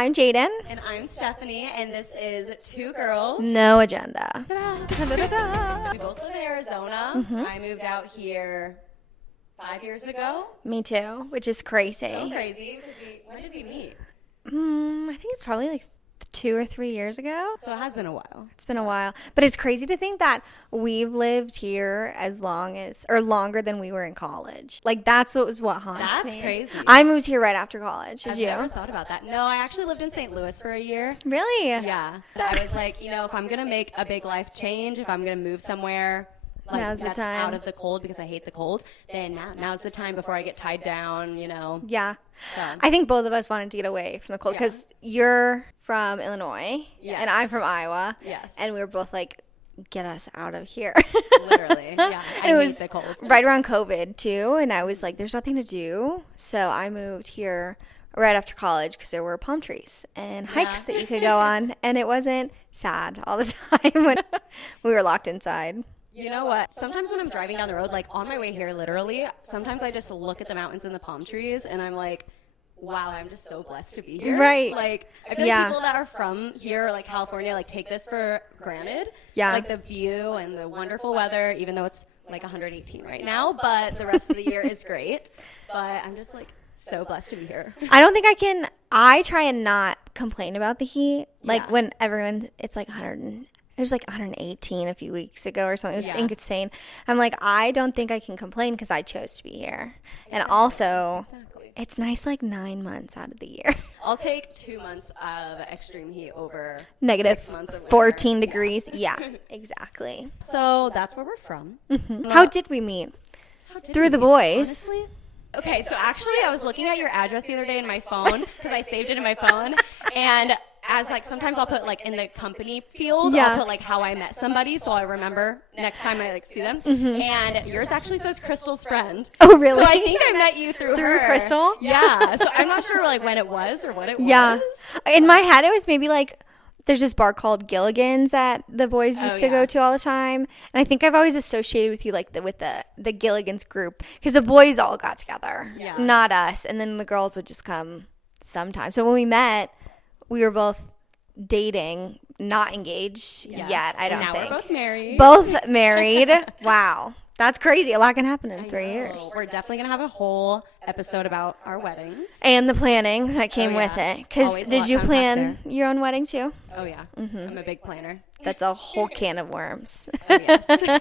I'm Jaden. And I'm Stephanie, and this is Two Girls. No Agenda. We both live in Arizona. I moved out here 5 years ago. Me too, which is crazy. So crazy, because when did we meet? I think it's probably like 2 or 3 years ago. So it has been a while. It's been a while. But it's crazy to think that we've lived here as long as, or longer than we were in college. Like, that's what haunts me. That's crazy. I moved here right after college. Did you? I've never thought about that. No, I actually lived in St. Louis for a year. Really? Yeah. I was like, if I'm going to make a big life change, if I'm going to move somewhere now's the time. Out of the cold, because I hate the cold, then now's the time before I get tied down, Yeah. So. I think both of us wanted to get away from the cold because you're from Illinois and I'm from Iowa. Yes. And we were both like, get us out of here. Literally. Yeah. And it was the cold. right around COVID too. And I was like, there's nothing to do. So I moved here right after college because there were palm trees and hikes that you could go on. And it wasn't sad all the time when we were locked inside. You know what? Sometimes when I'm driving down the road, like on my way here, literally, sometimes I just look at the mountains and the palm trees and I'm like, wow, I'm just so blessed to be here. Right. Like, I feel like people that are from here, like California, like take this for granted. Yeah. Like the view and the wonderful weather, even though it's like 118 right now, but the rest of the year is great. But I'm just like so blessed to be here. I don't think I try and not complain about the heat. Like when it's like 100. It was like 118 a few weeks ago or something. It was insane. I'm like, I don't think I can complain because I chose to be here. And also, it's nice like 9 months out of the year. I'll take 2 months of extreme heat over negative 6 months of 14 degrees. Yeah, exactly. So that's where we're from. How did we meet? Through the boys. Honestly? Okay, so actually I was looking at your address the other day in my phone because I saved it in my phone. And as like sometimes I'll put like in the company field, I'll put like how I met somebody so I remember next time I like see them. And yours actually says Crystal's friend. Oh, really? So I think I met you through her. Crystal? Yeah. So I'm not sure like when it was or what it was. Yeah. In my head it was maybe like there's this bar called Gilligan's that the boys used to go to all the time. And I think I've always associated with you like with the Gilligan's group because the boys all got together, not us. And then the girls would just come sometimes. So when we met, we were both dating, not engaged yet, I don't think. Now we're both married. Both married. Wow. That's crazy. A lot can happen in 3 years. We're definitely going to have a whole episode about our weddings. And the planning that came with it. Because did you plan your own wedding too? Oh, yeah. I'm a big planner. That's a whole can of worms. Oh, yes.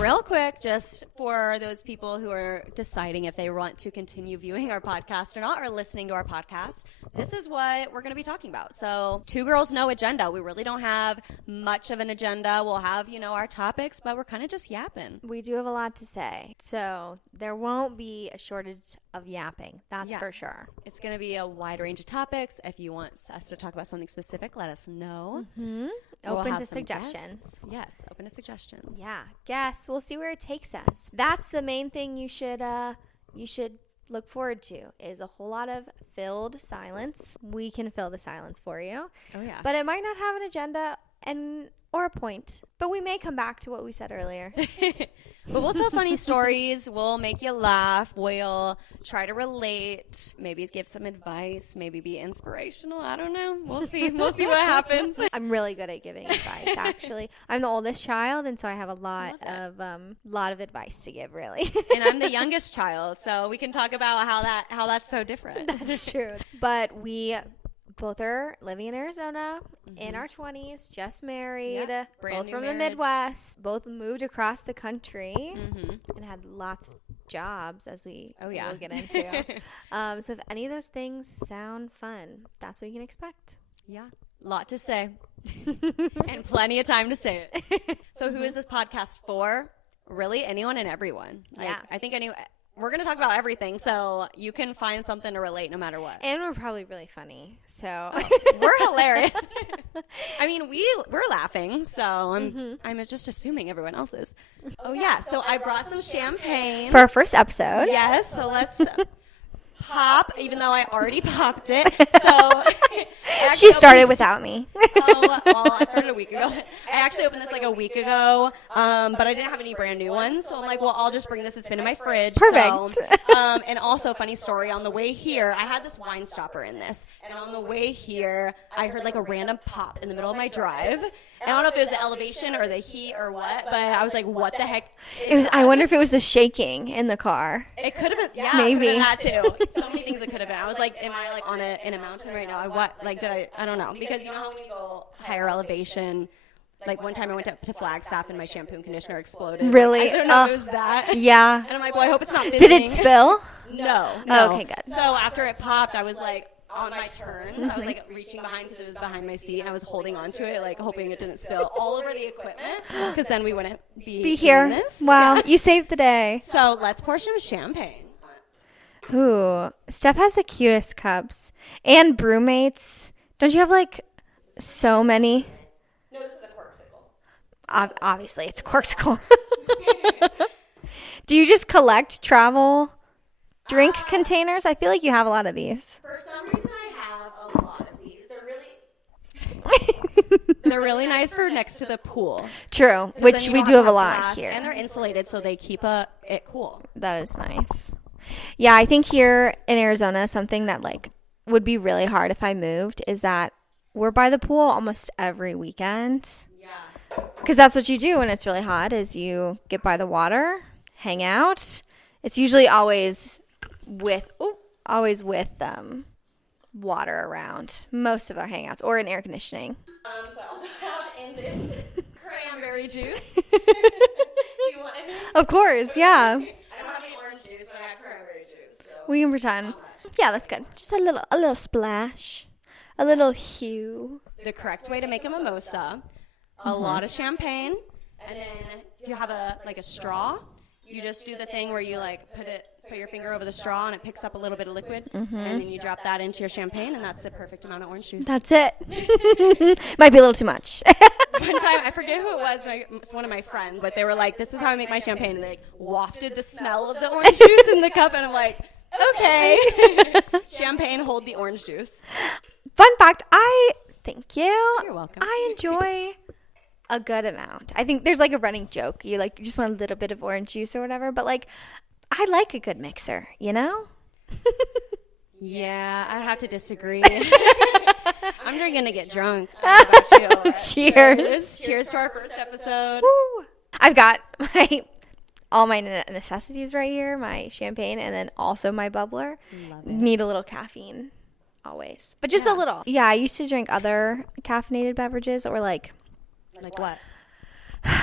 Real quick, just for those people who are deciding if they want to continue viewing our podcast or not, or listening to our podcast, this is what we're going to be talking about. So, Two Girls, No Agenda. We really don't have much of an agenda. We'll have, our topics, but we're kind of just yapping. We do have a lot to say. So, there won't be a shortage of yapping. That's for sure. It's going to be a wide range of topics. If you want us to talk about something specific, let us know. Open to suggestions. Guests. Yes, open to suggestions. Yeah, guests. We'll see where it takes us. That's the main thing you should look forward to is a whole lot of filled silence. We can fill the silence for you. Oh yeah. But it might not have an agenda or a point. But we may come back to what we said earlier. But we'll tell funny stories. We'll make you laugh. We'll try to relate. Maybe give some advice. Maybe be inspirational. I don't know. We'll see. We'll see what happens. I'm really good at giving advice, actually. I'm the oldest child, and so I have a lot of advice to give, really. And I'm the youngest child, so we can talk about how that's so different. That's true. But we both are living in Arizona in our 20s, just married, both from the Midwest, both moved across the country and had lots of jobs as we will get into. So if any of those things sound fun, that's what you can expect. Yeah. Lot to say. And plenty of time to say it. So who is this podcast for? Really, anyone and everyone. I think we're going to talk about everything, so you can find something to relate no matter what. And we're probably really funny, so. We're hilarious. I mean, we're laughing, so I'm just assuming everyone else is. Oh, yeah, so I brought some champagne. For our first episode. Yes, so let's pop, even though I already popped it. So she started without me. Well, I started a week ago. I actually opened this like a week ago, but I didn't have any brand new ones. So I'm like, well, I'll just bring this. It's been in my fridge. Perfect. So, and also, funny story, on the way here, I had this wine stopper in this. And on the way here, I heard like a random pop in the middle of my drive. And I don't know if it was the elevation or the heat or what, but I was like, what the heck? I wonder if it was the shaking in the car. It could have been, yeah, maybe that too. So many things it could have been. I was like, am I like in a mountain right now? I don't know. Because you know how when you go higher elevation, like one time I went up to Flagstaff and my shampoo and conditioner exploded. Really? I don't know if it was that. Yeah. And I'm like, well, I hope it's not visiting. Did it spill? No. Oh, okay, good. So after it popped, I was like, on my turns, I was like reaching behind because it was behind my seat, and I was holding onto it, like hoping it didn't spill all over the equipment, because then we wouldn't be here. This. Wow, Yeah. You saved the day. So let's pour some champagne. Ooh, Steph has the cutest cups and brewmates. Don't you have like so many? No, this is a corksicle. Obviously, it's a corksicle. Do you just collect travel drink containers? I feel like you have a lot of these. For some reason, I have a lot of these. They're really nice for next to the pool. True, which we do have a lot here. And they're insulated, so they keep it cool. That is nice. Yeah, I think here in Arizona, something that like would be really hard if I moved is that we're by the pool almost every weekend. Yeah. Because that's what you do when it's really hot is you get by the water, hang out. It's usually always with water around most of our hangouts or in air conditioning. So I also have Andddd cranberry juice. Do you want any? Of course, yeah. I don't have any orange juice, but I have cranberry juice. So. We can pretend. Yeah, that's good. Just a little splash, a little hue. The correct way to make a mimosa: a lot of champagne, and then if you have a straw, you just do the thing where you like put your finger over the straw and it picks up a little bit of liquid, and then you drop that into your champagne, and that's the perfect amount of orange juice. That's it. Might be a little too much. One time, I forget who it was, it's one of my friends, but they were like, this is how I make my champagne, and they like wafted the smell of the orange juice in the cup, and I'm like, okay. Champagne, hold the orange juice. Fun fact, thank you. You're welcome. I enjoy a good amount. I think there's like a running joke. You just want a little bit of orange juice or whatever, but like I like a good mixer, you know? Yeah, I have to disagree. I'm just gonna get drunk. I don't know about you. Cheers. Cheers to our first episode. Woo. I've got all my necessities right here, my champagne, and then also my bubbler. Love it. Need a little caffeine always, but just a little. Yeah, I used to drink other caffeinated beverages that were like what?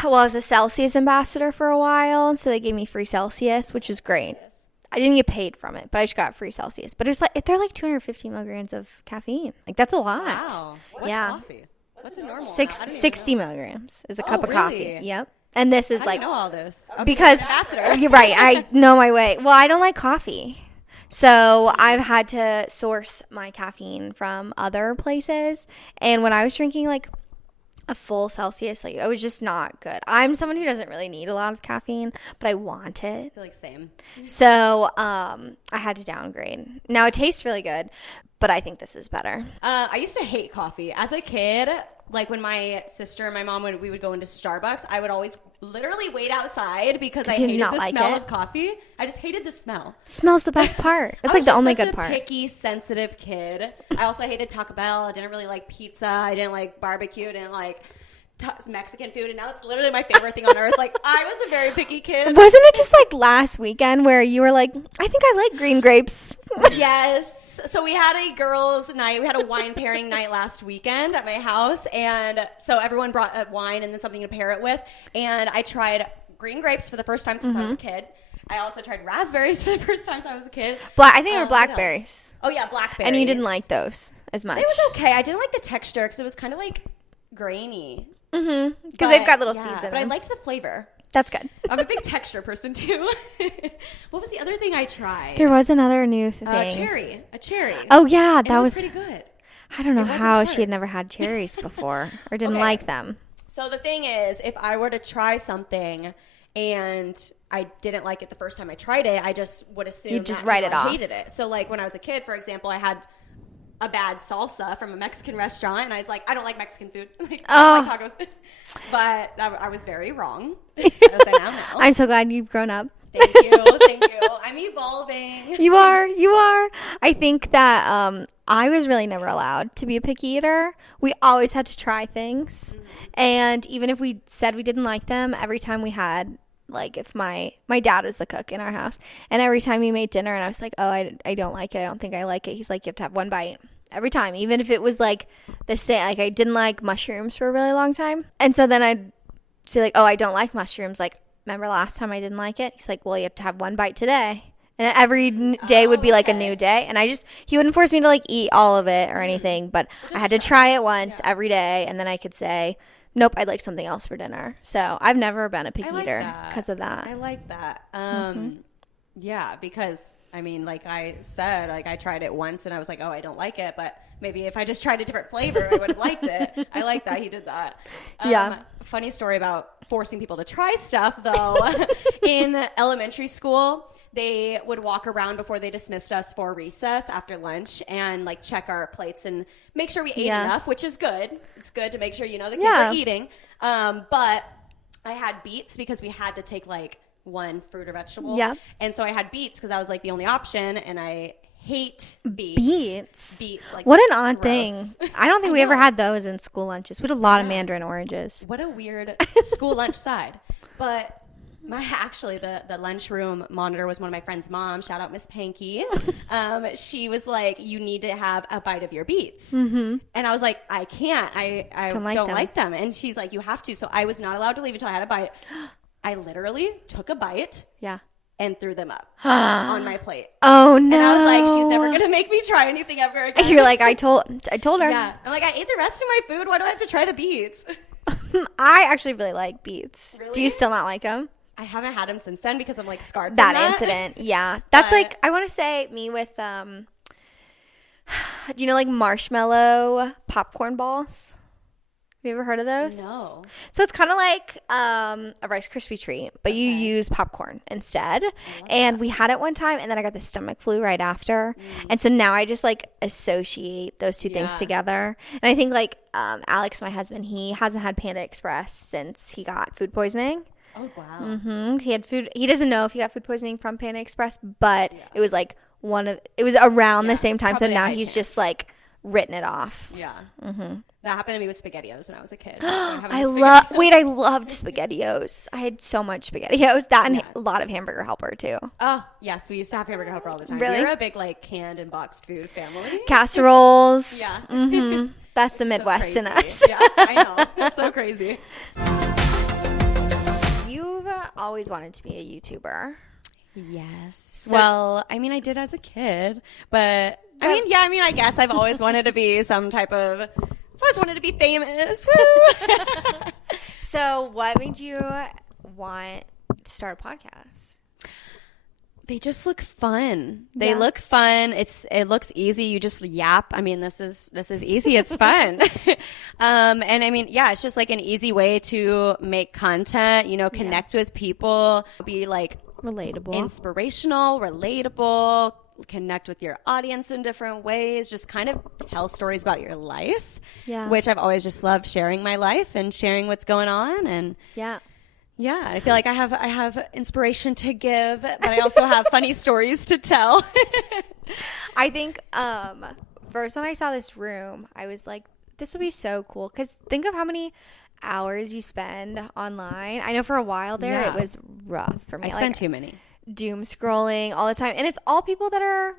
Well, I was a Celsius ambassador for a while, and so they gave me free Celsius, which is great. I didn't get paid from it, but I just got free Celsius. But it's like they're like 250 milligrams of caffeine. Like that's a lot. Wow. What's coffee? What's a normal? 60 milligrams is a cup of really? coffee. Yep. And this is I like know all this because you're right. I know my way. Well, I don't like coffee, so I've had to source my caffeine from other places. And when I was drinking like a full Celsius, like it was just not good. I'm someone who doesn't really need a lot of caffeine, but I want it. I feel like same. So I had to downgrade. Now it tastes really good, but I think this is better. I used to hate coffee as a kid. Like when my sister and my mom we would go into Starbucks, I would always literally wait outside because I hated the smell of coffee. I just hated the smell. The smell's the best part. It's like the only good part. I was such a picky, sensitive kid. I also hated Taco Bell. I didn't really like pizza. I didn't like barbecue. I didn't like Mexican food, and now it's literally my favorite thing on earth. Like I was a very picky kid. Wasn't it just like last weekend where you were like, I think I like green grapes? Yes. So we had a girls' night. We had a wine pairing night last weekend at my house, and so everyone brought a wine and then something to pair it with. And I tried green grapes for the first time since I was a kid. I also tried raspberries for the first time since I was a kid. I think they were blackberries. Oh yeah, blackberries. And you didn't like those as much. It was okay. I didn't like the texture because it was kind of like grainy. Because they've got little seeds in them. But I liked the flavor. That's good. I'm a big texture person too. What was the other thing I tried? There was another new thing. A cherry. Oh yeah, that was pretty good. I don't know how she had never had cherries before or didn't like them. So the thing is, if I were to try something and I didn't like it the first time I tried it, I just would assume you just write it I off. hated it. So like when I was a kid, for example, I had a bad salsa from a Mexican restaurant, and I was like, I don't like Mexican food. Like, I don't like tacos. But I was very wrong. As I now know. I'm so glad you've grown up. Thank you. I'm evolving. You are. I think that I was really never allowed to be a picky eater. We always had to try things. And even if we said we didn't like them, every time we had, like, if my dad was the cook in our house, and every time he made dinner and I was like, oh, I don't like it, I don't think I like it, he's like, you have to have one bite. Every time, even if it was like the same, like I didn't like mushrooms for a really long time. And so then I'd say like, oh, I don't like mushrooms. Like, remember last time I didn't like it? He's like, well, you have to have one bite today. And every day would be like a new day. And he wouldn't force me to like eat all of it or anything, but I had to try it once every day. And then I could say, nope, I'd like something else for dinner. So I've never been a picky eater because of that. I like that. Yeah, because I mean, like I said, like I tried it once and I was like, oh, I don't like it. But maybe if I just tried a different flavor, I would have liked it. I like that he did that. Funny story about forcing people to try stuff, though. In elementary school, they would walk around before they dismissed us for recess after lunch and like check our plates and make sure we ate enough, which is good. It's good to make sure, the kids are eating. But I had beets because we had to take like one fruit or vegetable. Yeah. And so I had beets because that was like the only option, and I hate beets. Beets, like, what an odd thing. I don't think we ever had those in school lunches. We had a lot of mandarin oranges. What a weird school lunch side. But the lunchroom monitor was one of my friend's moms. Shout out Miss Panky. She was like, you need to have a bite of your beets. And I was like, I can't. I don't like them. And she's like, you have to. So I was not allowed to leave until I had a bite. I literally took a bite. Yeah. And threw them up on my plate. Oh, no. And I was like, she's never going to make me try anything ever again. You're like, I told her. Yeah. I'm like, I ate the rest of my food. Why do I have to try the beets? I actually really like beets. Really? Do you still not like them? I haven't had them since then because I'm like scarred from that incident. Yeah. That's like, I want to say me with, do you know like marshmallow popcorn balls? Have you ever heard of those? No. So it's kind of like a Rice Krispie treat, but you use popcorn instead. And we had it one time, and then I got the stomach flu right after. And so now I just like associate those two things together. And I think like Alex, my husband, he hasn't had Panda Express since he got food poisoning. Oh, wow. He doesn't know if he got food poisoning from Panda Express, but it was like it was around the same time. So now he's just like written it off. Yeah. That happened to me with SpaghettiOs when I was a kid. I loved SpaghettiOs. I had so much SpaghettiOs. That and a lot of Hamburger Helper too. Oh, yes. We used to have Hamburger Helper all the time. Really? We're a big like canned and boxed food family. Casseroles. Yeah. That's the Midwest in us. Yeah, I know. That's so crazy. You've always wanted to be a YouTuber. Yes. So, well, I mean, I did as a kid, but I guess I've always wanted to be some type of... I've always wanted to be famous. Woo! So what made you want to start a podcast? They just look fun. They look fun. It looks easy. You just yap. I mean, this is easy. It's fun. And I mean, it's just like an easy way to make content, connect with people, be like relatable, inspirational, relatable, connect with your audience in different ways, just kind of tell stories about your life, which I've always just loved sharing my life and sharing what's going on. And I feel like I have inspiration to give, but I also have funny stories to tell. I think first when I saw this room, I was like, this would be so cool, because think of how many hours you spend online. I know for a while there it was rough for me. I spent too many. Doom scrolling all the time, and it's all people that are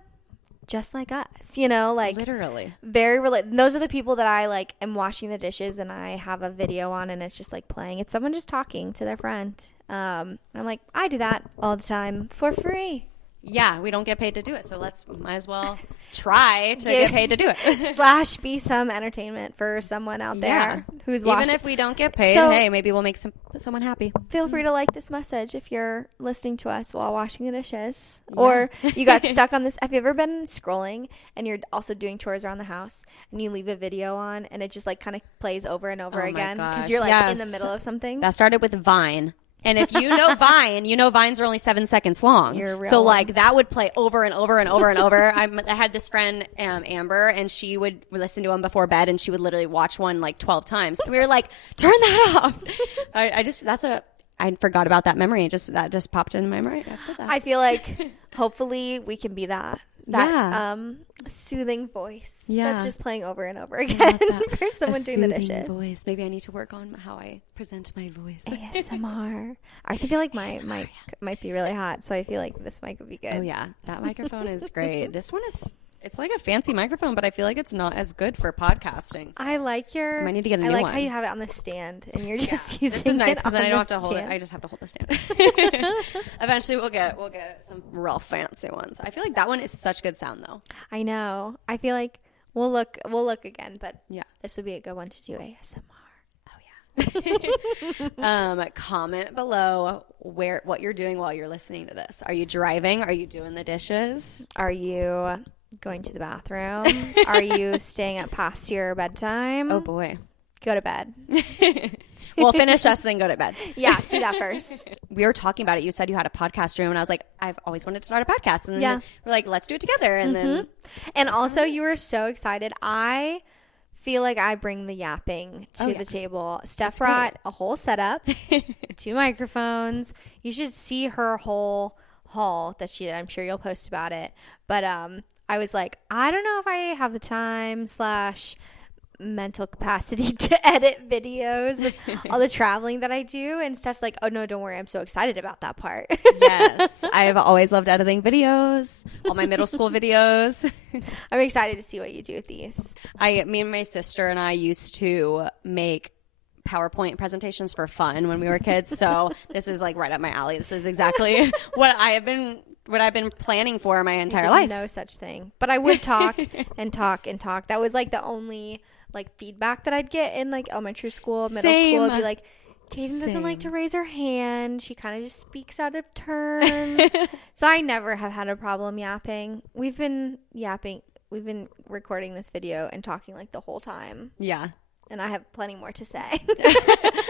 just like us, like literally very those are the people that I like am washing the dishes and I have a video on and it's just like playing. It's someone just talking to their friend. I'm like, I do that all the time for free. Yeah, we don't get paid to do it, so might as well try to get paid to do it. / be some entertainment for someone out there who's watching. Even if we don't get paid, hey, maybe we'll make someone happy. Feel free to like this message if you're listening to us while washing the dishes. Yeah. Or you got stuck on this. Have you ever been scrolling and you're also doing chores around the house and you leave a video on and it just like kind of plays over and over again because you're like in the middle of something? That started with Vine. And if you know Vine, you know Vines are only 7 seconds long. You're a real so one. like that would play over and over and over and over. I had this friend, Amber, and she would listen to them before bed, and she would literally watch one like 12 times. And we were like, turn that off. I forgot about that memory. That just popped into my memory. I feel like hopefully we can be that soothing voice that's just playing over and over again for someone doing the dishes. Voice. Maybe I need to work on how I present my voice. ASMR. I feel like my mic might be really hot, so I feel like this mic would be good. Oh yeah, that microphone is great. This one is. It's like a fancy microphone, but I feel like it's not as good for podcasting. So I like your. I might need to get a new one. I like how you have it on the stand, and you're just using. This is nice because then I don't have to stand. hold it. I just have to hold the stand. Eventually, we'll get some real fancy ones. I feel like that one is such good sound, though. I know. I feel like we'll look again, but yeah, this would be a good one to do ASMR. Comment below what you're doing while you're listening to this. Are you driving? Are you doing the dishes? Are you going to the bathroom? Are you staying up past your bedtime? Oh boy. Go to bed. Well, finish us, then go to bed. Yeah, do that first. We were talking about it. You said you had a podcast room, and I was like, I've always wanted to start a podcast. And then we're like, let's do it together. And then, and also you were so excited. I feel like I bring the yapping to the table. Steph brought a whole setup, 2 microphones. You should see her whole haul that she did. I'm sure you'll post about it. But I was like, I don't know if I have the time / mental capacity to edit videos with all the traveling that I do. And Steph's like, oh no, don't worry, I'm so excited about that part. Yes, I've always loved editing videos, all my middle school videos. I'm excited to see what you do with these. Me and my sister and I used to make PowerPoint presentations for fun when we were kids, so this is like right up my alley. This is exactly what I've been planning for my entire life. No such thing. But I would talk and talk and talk. That was like the only like feedback that I'd get in like elementary school, middle school. It'd be like, Jaden doesn't like to raise her hand. She kind of just speaks out of turn. So I never have had a problem yapping. We've been yapping. We've been recording this video and talking like the whole time. Yeah. And I have plenty more to say.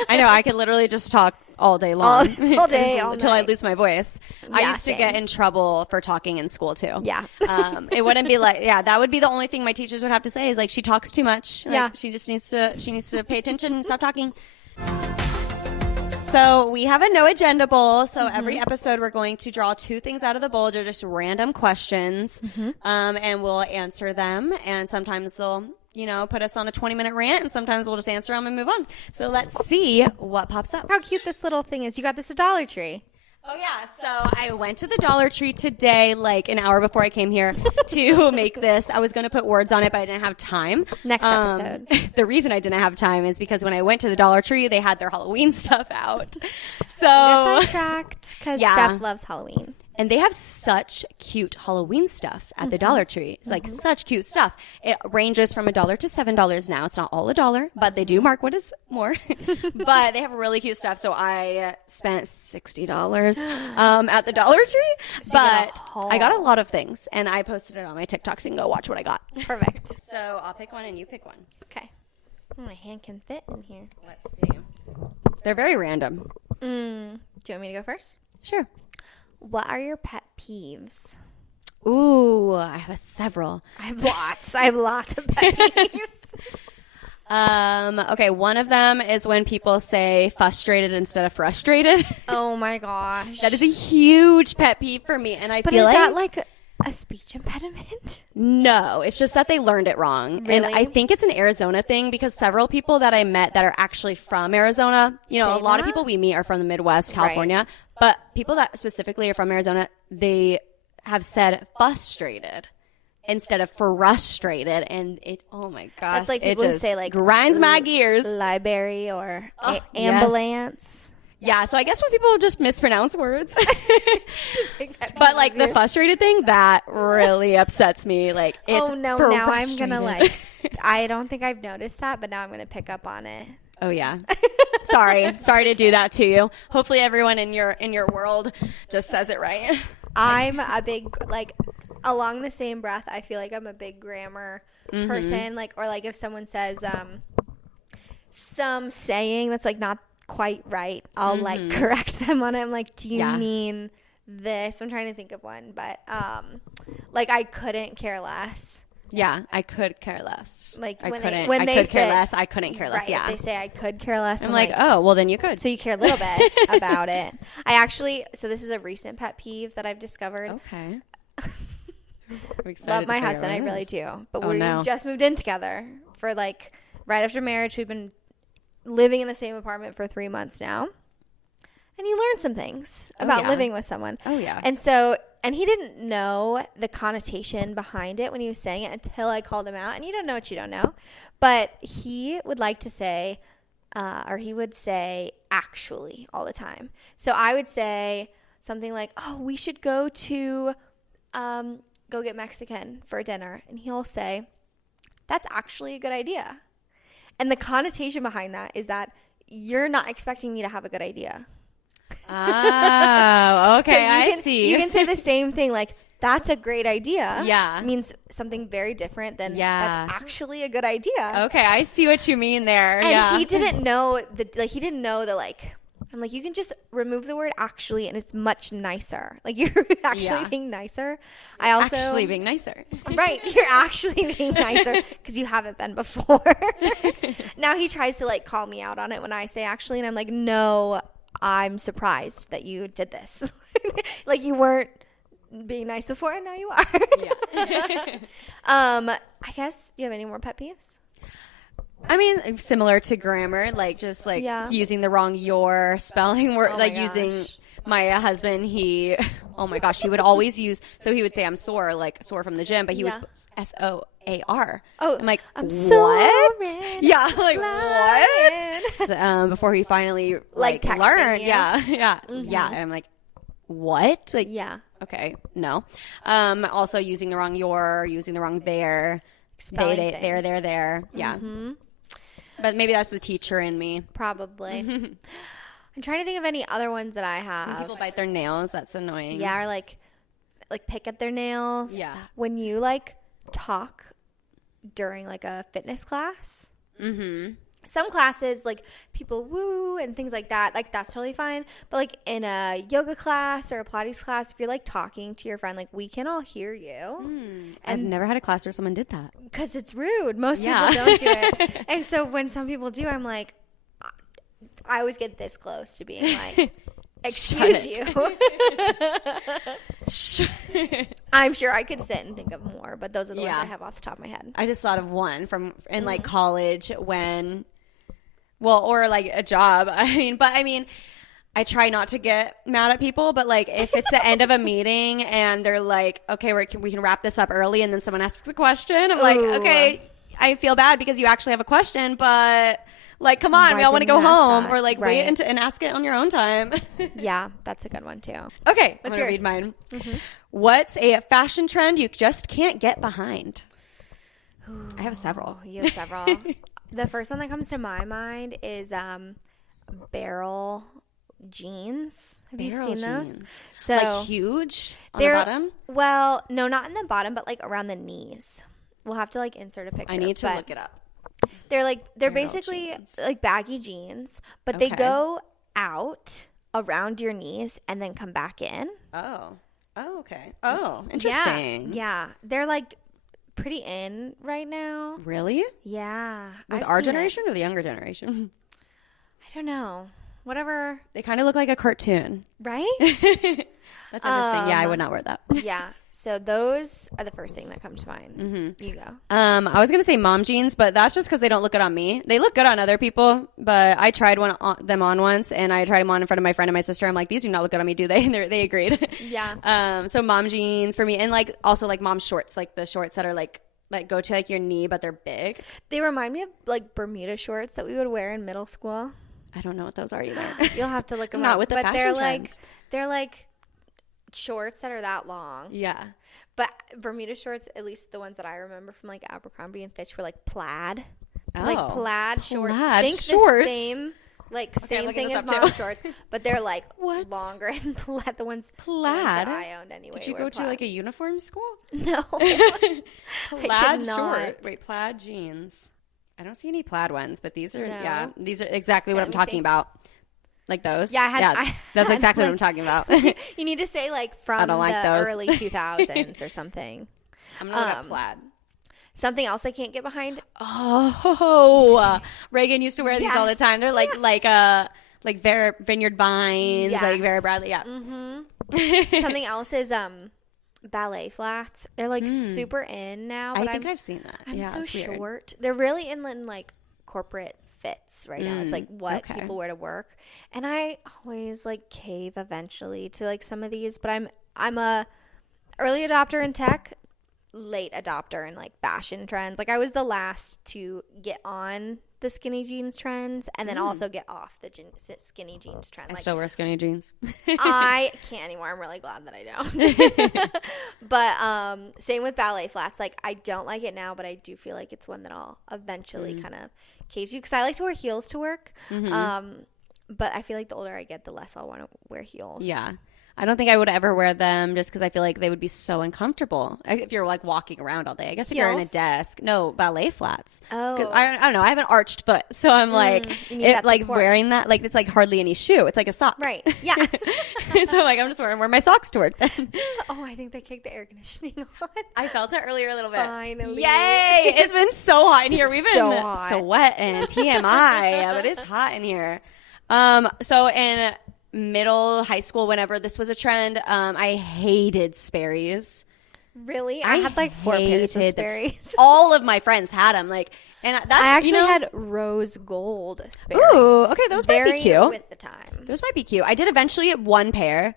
I know. I could literally just talk all day long. All day, all until night. I lose my voice. Yeah, I used to get in trouble for talking in school, too. Yeah. It wouldn't be like, that would be the only thing my teachers would have to say is like, she talks too much. Like, she just needs to pay attention and stop talking. So we have a no agenda bowl. So every episode we're going to draw 2 things out of the bowl. They're just random questions. And we'll answer them. And sometimes they'll put us on a 20-minute rant, and sometimes we'll just answer them and move on. So let's see what pops up. How cute this little thing is. You got this at Dollar Tree. Oh, yeah. So I went to the Dollar Tree today, like an hour before I came here to make this. I was going to put words on it, but I didn't have time. Next episode. The reason I didn't have time is because when I went to the Dollar Tree, they had their Halloween stuff out. So Get sidetracked because Steph loves Halloween. And they have such cute Halloween stuff at the Dollar Tree. It's like such cute stuff. It ranges from $1 to $7 now. It's not all $1, but they do mark what is more. But they have really cute stuff. So I spent $60 at the Dollar Tree. So but I got a lot of things, and I posted it on my TikTok, so you can go watch what I got. Perfect. So I'll pick one, and you pick one. Okay. My hand can fit in here. Let's see. They're very random. Do you want me to go first? Sure. What are your pet peeves? Ooh, I have several. I have lots of pet peeves. Okay, one of them is when people say frustrated instead of frustrated. Oh my gosh. That is a huge pet peeve for me, and I feel like... But is that like a speech impediment? No, it's just that they learned it wrong. Really? And I think it's an Arizona thing because several people that I met that are actually from Arizona, a lot of people we meet are from the Midwest, California, right. But people that specifically are from Arizona, they have said frustrated instead of frustrated, and oh my gosh. That's like people who say like grinds my gears. Library or ambulance. Yes. Yeah, so I guess when people just mispronounce words. But like the frustrated thing, that really upsets me. Like it's now I'm gonna like I don't think I've noticed that, but now I'm gonna pick up on it. Oh yeah. Sorry to do that to you. Hopefully everyone in your world just says it right. I'm a big along the same breath, I feel like I'm a big grammar person, or if someone says some saying that's like not quite right, I'll like correct them on it. I'm like, do you mean this? I'm trying to think of one, but like I couldn't care less. Yeah, I could care less. Like I when couldn't. they I could care less. I couldn't care less. Right, Yeah. if they say I could care less, I'm like, oh, well then you could. So you care a little bit about it. I actually, so this is a recent pet peeve that I've discovered. Okay. Love my husband, I really do. But we just moved in together for like right after marriage. We've been living in the same apartment for 3 months now. And you learn some things about living with someone. Oh, yeah. And he didn't know the connotation behind it when he was saying it until I called him out. And you don't know what you don't know. But he would like to say, or he would say, actually, all the time. So I would say something like, oh, we should go to go get Mexican for dinner. And he'll say, that's actually a good idea. And the connotation behind that is that you're not expecting me to have a good idea. Oh, okay. So I see. You can say the same thing, like, that's a great idea. Yeah. It means something very different than that's actually a good idea. Okay, I see what you mean there. And he didn't know I'm like, you can just remove the word actually and it's much nicer. Like, you're actually being nicer. Actually being nicer. Right. You're actually being nicer because you haven't been before. Now he tries to like call me out on it when I say actually, and I'm like, no, I'm surprised that you did this. Like, you weren't being nice before and now you are. Yeah. I guess, do you have any more pet peeves? I mean, similar to grammar, like just like using the wrong your spelling word, like using my husband, he would always use, so he would say I'm sore, like sore from the gym, but he would SOAR. Oh, I'm like, I'm what? Yeah, like what? Before he finally like learned. You. Yeah. And I'm like, what? Like, okay, no. Also using the wrong your, using the wrong there, spelling there. Yeah. Mm-hmm. But maybe that's the teacher in me. Probably. I'm trying to think of any other ones that I have. When people bite their nails, that's annoying. Yeah, or like pick at their nails. Yeah. When you like talk during like a fitness class. Mm-hmm. Some classes, like, people woo and things like that, like, that's totally fine. But, like, in a yoga class or a Pilates class, if you're, like, talking to your friend, like, we can all hear you. I've never had a class where someone did that. Because it's rude. Most people don't do it. And so when some people do, I'm like, I always get this close to being like, excuse you. I'm sure I could sit and think of more, but those are the ones I have off the top of my head. I just thought of one from in, like, college when... Well, or like a job. I mean, I try not to get mad at people, but like if it's the end of a meeting and they're like, okay, we can wrap this up early, and then someone asks a question, I'm like, okay, I feel bad because you actually have a question, but like, come on, we all want to go home, or like wait and ask it on your own time. Yeah, that's a good one too. Okay, what's yours? Read mine. Mm-hmm. What's a fashion trend you just can't get behind? Ooh, I have several. You have several. The first one that comes to my mind is barrel jeans. Have you seen those? So like huge on the bottom? Well, no, not in the bottom, but like around the knees. We'll have to like insert a picture. I need to look it up. They're basically jeans. Like baggy jeans, but they go out around your knees and then come back in. Oh, okay. Oh, interesting. Yeah. They're like pretty in right now. Really? Yeah. With our generation or the younger generation? I don't know. Whatever. They kind of look like a cartoon. Right? That's interesting. Yeah, I would not wear that. Yeah. So those are the first thing that come to mind. Mm-hmm. You go. I was going to say mom jeans, but that's just because they don't look good on me. They look good on other people, but I tried them on once, and I tried them on in front of my friend and my sister. I'm like, these do not look good on me, do they? And they agreed. Yeah. So mom jeans for me, and like also like mom shorts, like the shorts that are like go to like your knee, but they're big. They remind me of like Bermuda shorts that we would wear in middle school. I don't know what those are either. You'll have to look them up. Not with the fashion trends. They're like shorts that are that long. Yeah. But Bermuda shorts, at least the ones that I remember from like Abercrombie and Fitch, were like plaid. Oh. Like plaid shorts. Think shorts. The same same thing as mom shorts, but they're like longer and plaid. The ones that I owned anyway. Did you go to like a uniform school? No. Plaid short. Wait, plaid jeans. I don't see any plaid ones, but these are these are exactly what I'm talking about. Like those? Yeah, that's exactly what I'm talking about. You need to say like from the early 2000s or something. I'm going to look up plaid. Something else I can't get behind. Oh, Reagan used to wear these all the time. They're like Vineyard Vines, like Vera Bradley. Yeah. Mm-hmm. Something else is ballet flats. They're like super in now. I think I've seen that. I'm so short. They're really in like corporate fits right now. It's like what people wear to work. And I always like cave eventually to like some of these, but I'm a early adopter in tech, late adopter in like fashion trends. Like I was the last to get on the skinny jeans trends and then also get off the skinny jeans trend. I still wear skinny jeans. I can't anymore. I'm really glad that I don't. But same with ballet flats. Like I don't like it now, but I do feel like it's one that I'll eventually kind of cave to because I like to wear heels to work. But I feel like the older I get, the less I'll want to wear heels. Yeah. I don't think I would ever wear them just because I feel like they would be so uncomfortable if you're like walking around all day. I guess if you're in a desk. No, ballet flats. Oh. I don't know. I have an arched foot. So I'm like, wearing that, like it's like hardly any shoe. It's like a sock. Right. Yeah. So like I'm just wearing my socks to work then. Oh, I think they kicked the air conditioning on. I felt it earlier a little bit. Finally. Yay. It's been so hot in here. We've been sweat and TMI. But it's hot in here. So in middle high school, whenever this was a trend, I hated Sperry's. Really? I had like 4 pairs of Sperry's. All of my friends had them. Like, and that's I actually had rose gold Sperry's. Ooh, okay, those might be cute. With the time, those might be cute. I did eventually get 1 pair,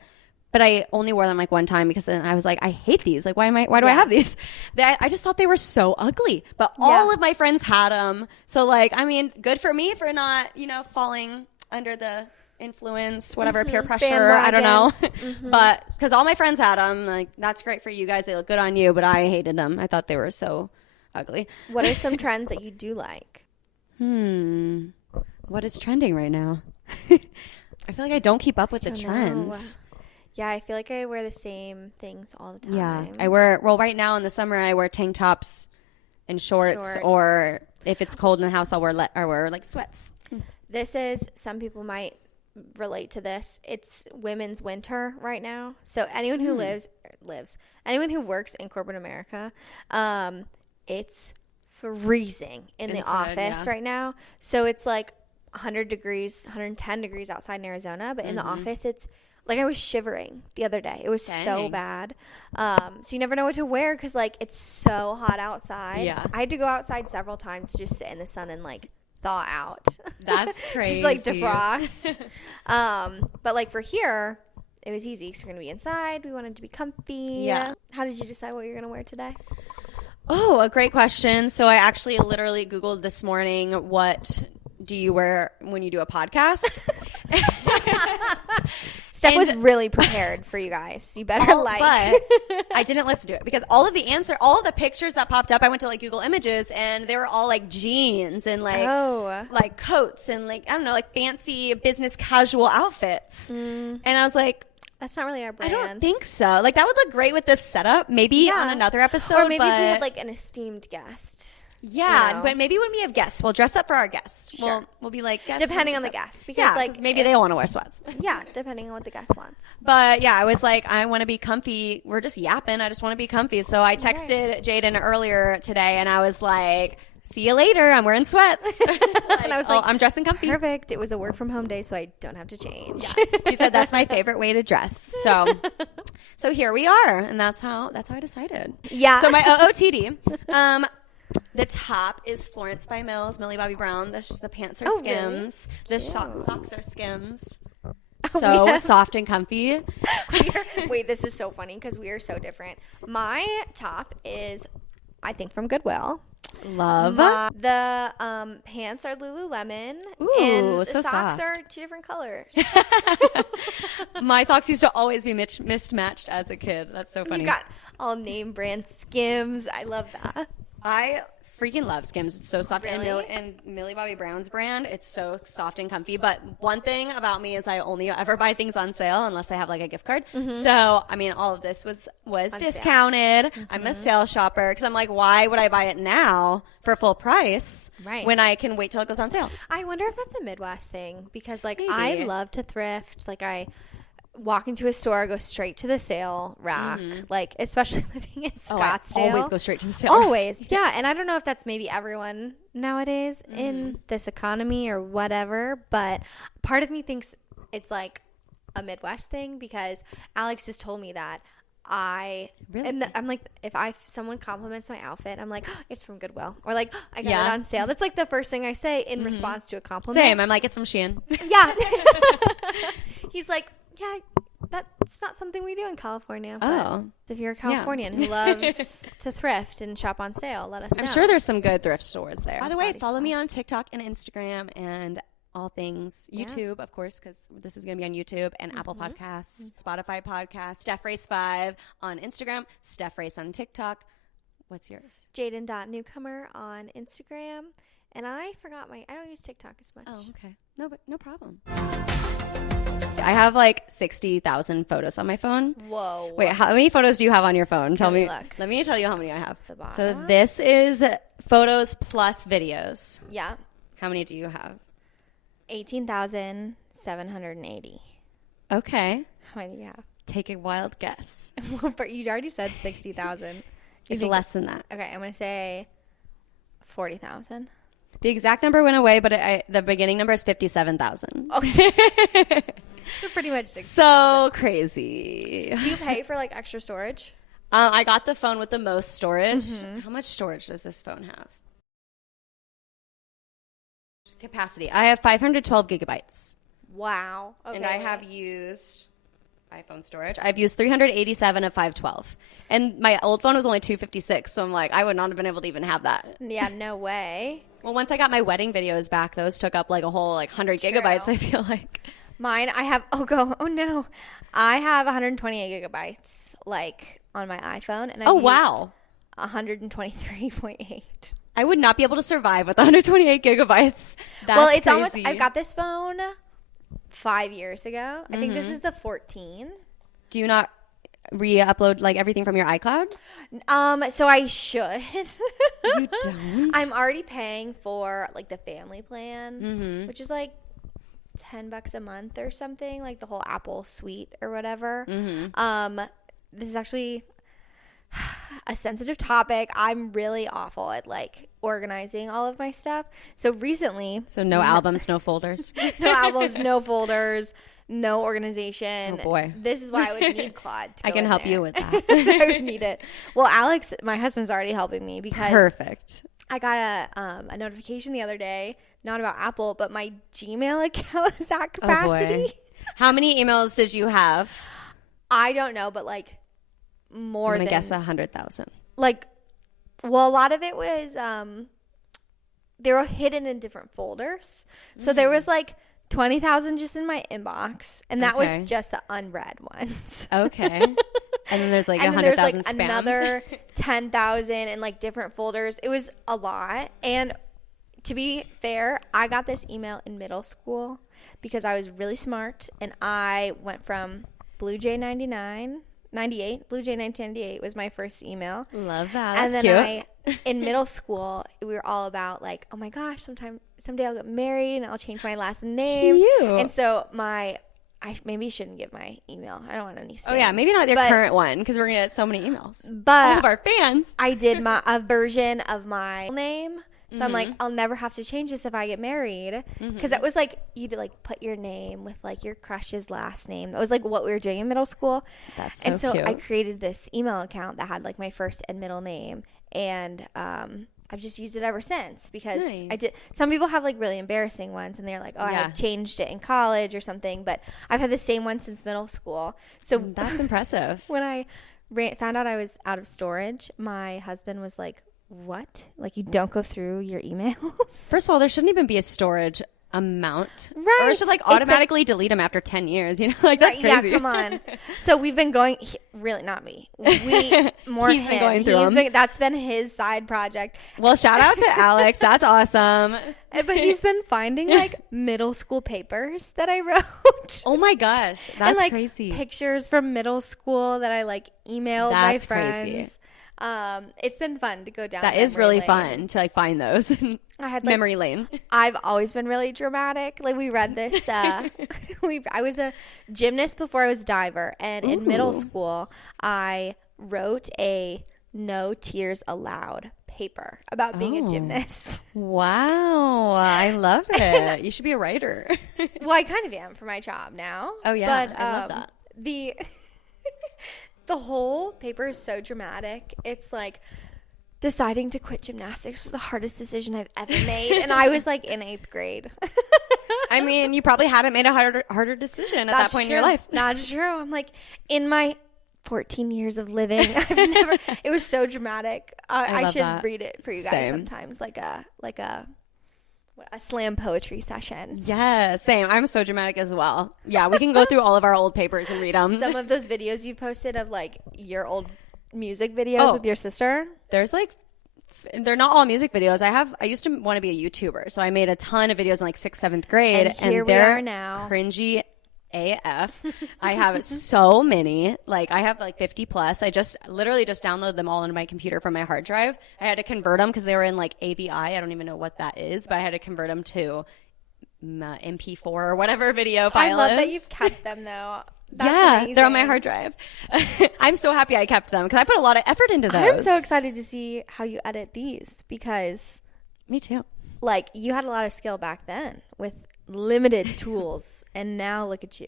but I only wore them like 1 time because then I was like, I hate these. Like, why do I have these? I just thought they were so ugly. But all of my friends had them. So like, I mean, good for me for not, falling under the influence, whatever, peer pressure, bandwagon. I don't know. But because all my friends had them, like, that's great for you guys. They look good on you, but I hated them. I thought they were so ugly. What are some trends that you do like? What is trending right now? I feel like I don't keep up with the trends. Yeah, I feel like I wear the same things all the time. Yeah, right now in the summer, I wear tank tops and shorts. Or if it's cold in the house, I'll wear like sweats. This is, some people might relate to this. It's women's winter right now. So anyone who anyone who works in corporate America, it's freezing in the office right now. So it's like 100 degrees, 110 degrees outside in Arizona, but in the office it's like I was shivering the other day. It was so bad. So you never know what to wear because like it's so hot outside. Yeah. I had to go outside several times to just sit in the sun and like thaw out. That's crazy. Just like defrost. But like for here, it was easy because we're going to be inside. We wanted to be comfy. Yeah. How did you decide what you're going to wear today? Oh, a great question. So I actually literally Googled this morning, what do you wear when you do a podcast? Steph was really prepared for you guys. You better But I didn't listen to it because all of the pictures that popped up, I went to like Google Images and they were all like jeans and like coats and like, I don't know, like fancy business casual outfits. And I was like, that's not really our brand. I don't think so. Like that would look great with this setup. Maybe on another episode. Or maybe if we had like an esteemed guest. Yeah, but maybe when we have guests, we'll dress up for our guests. Sure. We'll be like guests. Depending on the guest. Because like maybe they want to wear sweats. Yeah, depending on what the guest wants. But yeah, I was like, I want to be comfy. We're just yapping. I just want to be comfy. So I texted Jaden earlier today and I was like, see you later. I'm wearing sweats. And I was like, I'm dressing comfy. Perfect. It was a work from home day, so I don't have to change. Yeah. She said that's my favorite way to dress. So here we are. And that's how I decided. Yeah. So my OOTD. The top is Florence by Millie Bobby Brown. The pants are Skims. Really? The socks are Skims. So soft and comfy. Wait, this is so funny because we are so different. My top is, I think, from Goodwill. Love. The pants are Lululemon. Ooh, and the so socks soft. are 2 different colors. My socks used to always be mismatched as a kid. That's so funny. You got all name brand Skims. I love that. I freaking love Skims. It's so soft. Really? And Millie Bobby Brown's brand, it's so soft and comfy. But one thing about me is I only ever buy things on sale unless I have like a gift card. So, I mean, all of this was discounted. I'm a sale shopper because I'm like, why would I buy it now for full price when I can wait till it goes on sale? I wonder if that's a Midwest thing because, like, Maybe. I love to thrift. Like, I walk into a store, go straight to the sale rack. Like, especially living in Scottsdale. I always go straight to the sale. Always, yeah. And I don't know if that's maybe everyone nowadays in this economy or whatever, but part of me thinks it's like a Midwest thing because Alex just told me that I'm like, if someone compliments my outfit, I'm like, oh, it's from Goodwill, or like, I got it on sale. That's like the first thing I say in response to a compliment. Same. I'm like, it's from Shein. Yeah. He's like, yeah, that's not something we do in California. But if you're a Californian who loves to thrift and shop on sale, let us know. I'm sure there's some good thrift stores there. By the way, follow me supplies. on TikTok and Instagram and all things YouTube, of course, because this is going to be on YouTube and Apple Podcasts, Spotify Podcasts, Steph Race 5 on Instagram, Steph Race on TikTok. What's yours? Jaden.newcomer on Instagram. And I forgot I don't use TikTok as much. Oh, okay. No, but no problem. I have like 60,000 photos on my phone. Whoa. Wait, how many photos do you have on your phone? Tell me. Look. Let me tell you how many I have. The bottom. So this is photos plus videos. Yeah. How many do you have? 18,780. Okay. How many do you have? Take a wild guess. Well, but you already said 60,000. It's less than that. Okay, I'm going to say 40,000. The exact number went away, but the beginning number is 57,000. Okay. So pretty much 60. So crazy. Do you pay for like extra storage? I got the phone with the most storage. How much storage does this phone have? Capacity. I have 512 gigabytes. Wow. Okay. And I have used iPhone storage. I've used 387 of 512. And my old phone was only 256, so I'm like, I would not have been able to even have that. Yeah, no way. Well, once I got my wedding videos back, those took up like a whole like 100 gigabytes, I feel like. Mine, I have, no. I have 128 gigabytes, like, on my iPhone. And I've wow. 123.8. I would not be able to survive with 128 gigabytes. That's it's crazy. almost, I got this phone 5 years ago. I think this is the 14. Do you not re-upload like everything from your iCloud? So I should. You don't? I'm already paying for like the family plan, which is like $10 a month or something, like the whole Apple suite or whatever. This is actually a sensitive topic. I'm really awful at like organizing all of my stuff. So recently, no albums, no folders. No albums, no folders, no organization. Oh boy. This is why I would need Claude to go I can in help there. you with that. I would need it. Well, Alex, my husband's already helping me because Perfect. I got a notification the other day, not about Apple, but my Gmail account is at capacity. Oh boy. How many emails did you have? I don't know, but like more I'm than gonna guess 100,000. Like, well, a lot of it was they were hidden in different folders. So there was like 20,000 just in my inbox, and that was just the unread ones. Okay. And then there's like 100,000 spam. Another 10,000 in like different folders. It was a lot. And to be fair, I got this email in middle school because I was really smart, and I went from Blue Jay 98, Blue Jay 1998 was my first email. Love that. And That's then cute. in middle school, we were all about like, oh my gosh, someday I'll get married and I'll change my last name. Cute. And so I maybe shouldn't give my email. I don't want any spam. Oh yeah, maybe not your current one because we're gonna get so many emails. But all of our fans. I did a version of my name. So I'm like, I'll never have to change this if I get married. Because that was like, you'd like put your name with like your crush's last name. That was like what we were doing in middle school. That's so And so cute. I created this email account that had like my first and middle name. And I've just used it ever since because I did. Some people have like really embarrassing ones and they're like, oh, I changed it in college or something. But I've had the same one since middle school. So that's impressive. When I found out I was out of storage, my husband was like, what? Like, you don't go through your emails? First of all, there shouldn't even be a storage amount. Right. Or it should like automatically delete them after 10 years. You know, like that's crazy. Yeah, come on. So we've been going, really not me. More He's him. been going through them. That's been his side project. Well, shout out to Alex. That's awesome. But he's been finding like middle school papers that I wrote. Oh my gosh. That's and, like, crazy. Pictures from middle school that I like emailed my friends. Crazy. It's been fun to go down. That is really fun to like find those. I had memory lane. I've always been really dramatic. Like we read this. I was a gymnast before I was a diver, and in middle school, I wrote a no tears allowed paper about being a gymnast. Wow, I love it. You should be a writer. Well, I kind of am for my job now. Oh yeah, but I love that. The whole paper is so dramatic. It's like deciding to quit gymnastics was the hardest decision I've ever made. And I was like in 8th grade. I mean, you probably hadn't made a harder decision at that point in your life. That's true. I'm like, in my 14 years of living, it was so dramatic. I should read it for you guys sometimes, like a slam poetry session. Yeah, same. I'm so dramatic as well. Yeah, we can go through all of our old papers and read them. Some of those videos you posted of like your old music videos with your sister. There's like, they're not all music videos. I used to want to be a YouTuber, so I made a ton of videos in like 6th, 7th grade, and here we are now. Cringy AF. I have so many. Like I have like 50 plus. I literally just downloaded them all into my computer from my hard drive. I had to convert them because they were in like AVI. I don't even know what that is, but I had to convert them to MP4 or whatever video file. I love that you've kept them though. That's amazing. They're on my hard drive. I'm so happy I kept them because I put a lot of effort into those. I'm so excited to see how you edit these because me too. Like you had a lot of skill back then with limited tools, and now look at you.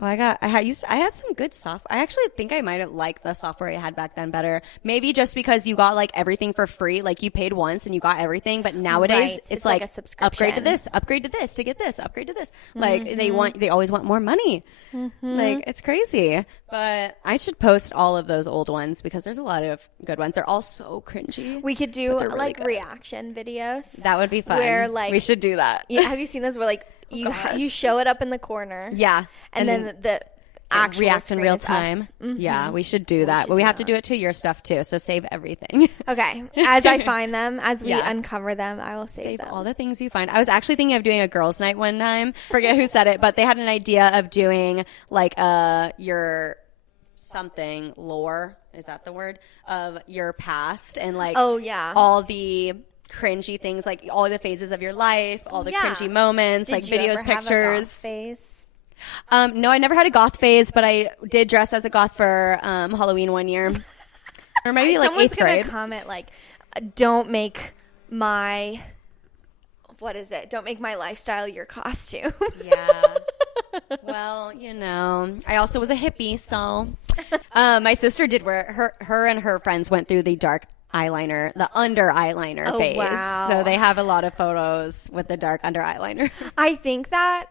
Oh, I had some good software. I actually think I might have liked the software I had back then better. Maybe just because you got like everything for free, like you paid once and you got everything. But nowadays it's like a subscription. Upgrade to this to get this, upgrade to this. Like they always want more money. Like it's crazy. But I should post all of those old ones because there's a lot of good ones. They're all so cringy. We could do really like reaction videos. That would be fun. Where like we should do that. Yeah, have you seen those where like you show it up in the corner? Yeah, and then the actual react in real time. Yeah, we should do that. But we have to do it to your stuff too. So save everything. Okay. As I find them, as we uncover them, I will save them. All the things you find. I was actually thinking of doing a girls' night one time. Forget who said it, but they had an idea of doing like your something lore. Is that the word? Of your past and like all the cringy things, like all the phases of your life, all the cringy moments, like videos, pictures. Phase? No, I never had a goth phase, but I did dress as a goth for Halloween one year, or maybe like 8th grade. Someone's gonna comment like, "Don't make my Don't make my lifestyle your costume." Yeah. Well, you know, I also was a hippie, so my sister did wear her and her friends went through the dark eyeliner, the under eyeliner phase. Wow. So they have a lot of photos with the dark under eyeliner. I think that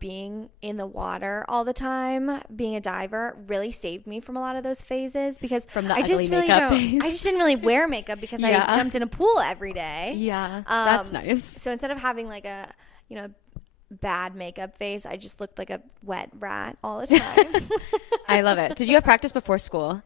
being in the water all the time, being a diver, really saved me from a lot of those phases because from the I just ugly makeup phase. I just didn't really wear makeup because I jumped in a pool every day. Yeah, that's nice. So instead of having like a bad makeup face, I just looked like a wet rat all the time. I love it. Did you have practice before school?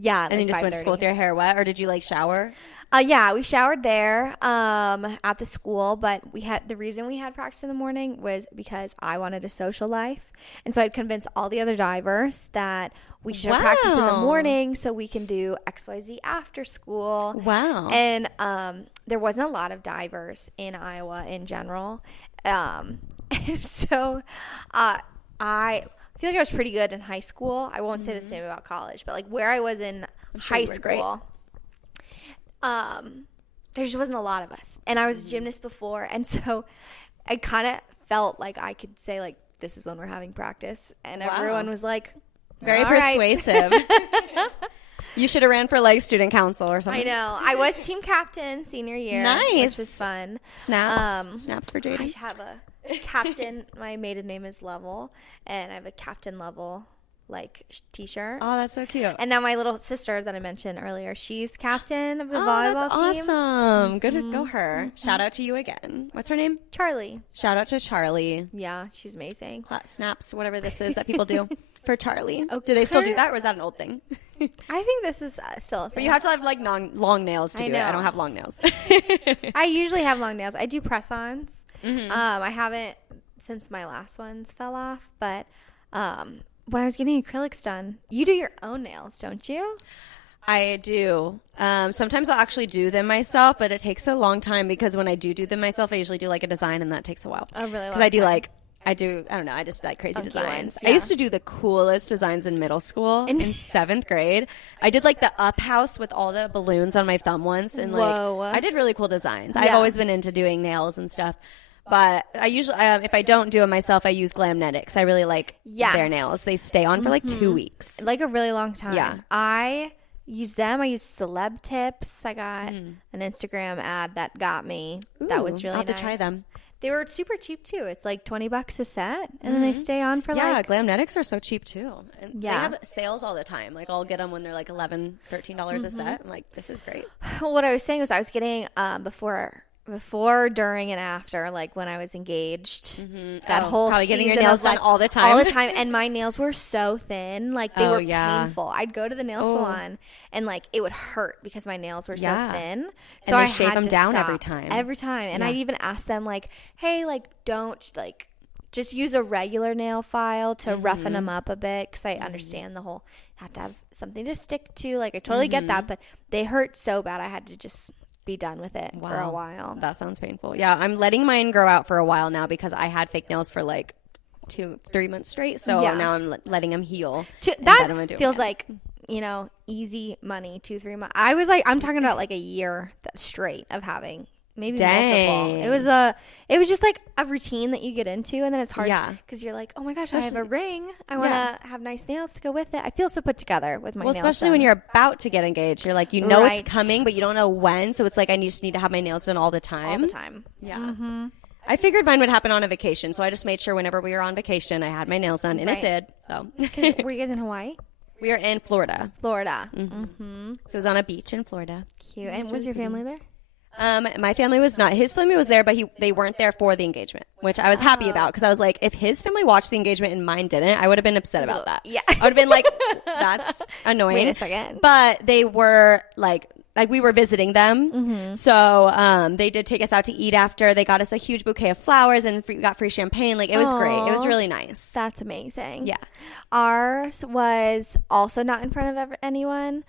Yeah. And then you just went to school with your hair wet, or did you like shower? Yeah, we showered there at the school, but the reason we had practice in the morning was because I wanted a social life. And so I'd convince all the other divers that we should have practice in the morning so we can do XYZ after school. Wow. And there wasn't a lot of divers in Iowa in general. And so I feel like I was pretty good in high school. I won't say the same about college, but like where I was in high school, there just wasn't a lot of us. And I was a gymnast before, and so I kind of felt like I could say like, this is when we're having practice, and everyone was like, very persuasive. You should have ran for like student council or something. I know. I was team captain senior year. Nice. Which was fun. Snaps for JD. I have a captain. My maiden name is Level, and I have a captain level like t-shirt. Oh, that's so cute. And now my little sister that I mentioned earlier, she's captain of the volleyball that's team. Awesome. Good to go her. Shout out to you again. What's her name? Charlie. Shout out to Charlie. Yeah, she's amazing. Snaps, whatever this is that people do for Charlie. Oh, do they still do that, or is that an old thing? I think this is still a thing. But you have to have like long nails to do it. I don't have long nails. I usually have long nails. I do press-ons. I haven't since my last ones fell off, but when I was getting acrylics done, you do your own nails, don't you? I do. Sometimes I'll actually do them myself, but it takes a long time because when I do them myself, I usually do like a design, and that takes a while. Oh, really? Because I don't know, I just like crazy Funky designs. ones, yeah. I used to do the coolest designs in middle school in 7th grade. I did like the up house with all the balloons on my thumb once, and like I did really cool designs. Yeah. I've always been into doing nails and stuff. But I usually, if I don't do it myself, I use Glamnetics. I really like their nails. They stay on for like 2 weeks. Like a really long time. Yeah. I use them. I use Celeb Tips. I got an Instagram ad that got me. That was really I'll have nice. to try them. They were super cheap too. It's like $20 a set, and then they stay on for Glamnetics are so cheap too. And Yeah. they have sales all the time. Like I'll get them when they're like $11, $13 a set. I'm like, this is great. Well, what I was saying was I was getting before, during, and after, like when I was engaged. That whole probably getting your season nails of, done like, all the time. all the time, and my nails were so thin, like they were painful. I'd go to the nail salon, and like it would hurt because my nails were so thin. So and I shave had them to down stop every time. and I'd even ask them like, hey, like don't like. Just use a regular nail file to roughen them up a bit, because I understand the whole have to have something to stick to. Like I totally get that, but they hurt so bad I had to just be done with it for a while. That sounds painful. Yeah, I'm letting mine grow out for a while now because I had fake nails for like 2-3 months straight. So now I'm letting them heal. That feels like, easy money, 2-3 months. I was like, I'm talking about like a year straight of having maybe multiple. It was just like a routine that you get into, and then it's hard because you're like, oh my gosh, I have a ring. I want to have nice nails to go with it. I feel so put together with my nails. Especially done. when you're about to get engaged, you're like, it's coming, but you don't know when. So it's like I just need to have my nails done all the time. All the time. Yeah. I figured mine would happen on a vacation, so I just made sure whenever we were on vacation, I had my nails done, and it did. So were you guys in Hawaii? We were in Florida. So it was on a beach in Florida. Cute. And was your family there? My family was not. His family was there, but they weren't there for the engagement, which I was happy about, because I was like, if his family watched the engagement and mine didn't, I would have been upset about that. Yeah. I would have been like, that's annoying. Wait a second. But they were like we were visiting them. So they did take us out to eat after. They got us a huge bouquet of flowers and got free champagne. Like it was great. It was really nice. That's amazing. Yeah. Ours was also not in front of anyone.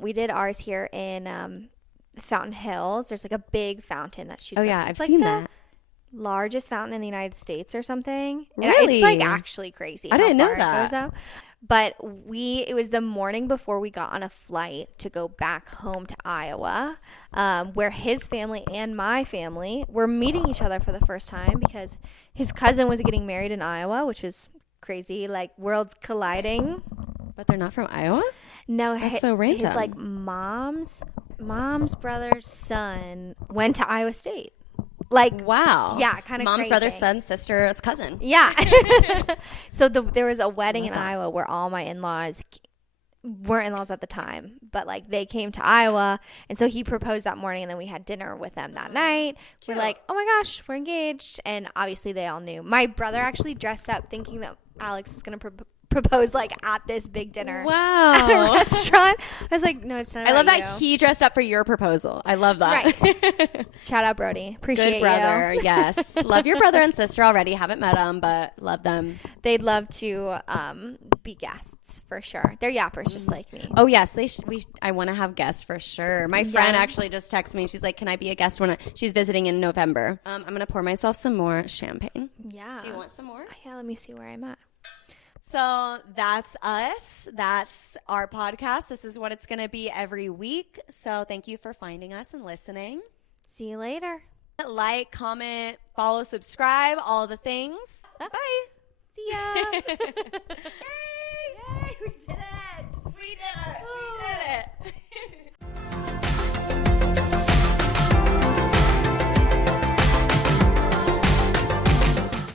We did ours here in Fountain Hills. There's like a big fountain that shoots. Oh yeah, up. I've seen that. Largest fountain in the United States or something. Really? It's like actually crazy. I didn't know It that. goes up. But it was the morning before we got on a flight to go back home to Iowa, where his family and my family were meeting each other for the first time, because his cousin was getting married in Iowa, which was crazy, like worlds colliding. But they're not from Iowa? No, that's so random. His like mom's brother's son went to Iowa State. Like, wow. Yeah, kind of mom's crazy. brother's son, sister's cousin. Yeah. So there was a wedding in Iowa where all my in-laws weren't in-laws at the time, but like they came to Iowa, and so he proposed that morning, and then we had dinner with them that night. Cute. We're like, oh my gosh, we're engaged, and obviously they all knew. My brother actually dressed up thinking that Alex was gonna propose like at this big dinner. Wow. At a restaurant. I was like, no, it's not. I love that he dressed up for your proposal. I love that. Right. Shout out Brody. Appreciate Good brother. you. Yes. Love your brother and sister already. Haven't met them, but love them. They'd love to be guests for sure. They're yappers just like me. Oh yes, I want to have guests for sure. My friend actually just texted me. She's like, "Can I be a guest when she's visiting in November?" I'm gonna pour myself some more champagne. Yeah. Do you want some more? Yeah. Let me see where I'm at. So that's us. That's our podcast. This is what it's going to be every week. So thank you for finding us and listening. See you later. Like, comment, follow, subscribe, all the things. Bye. See ya. Yay! Yay! We did it. We did it.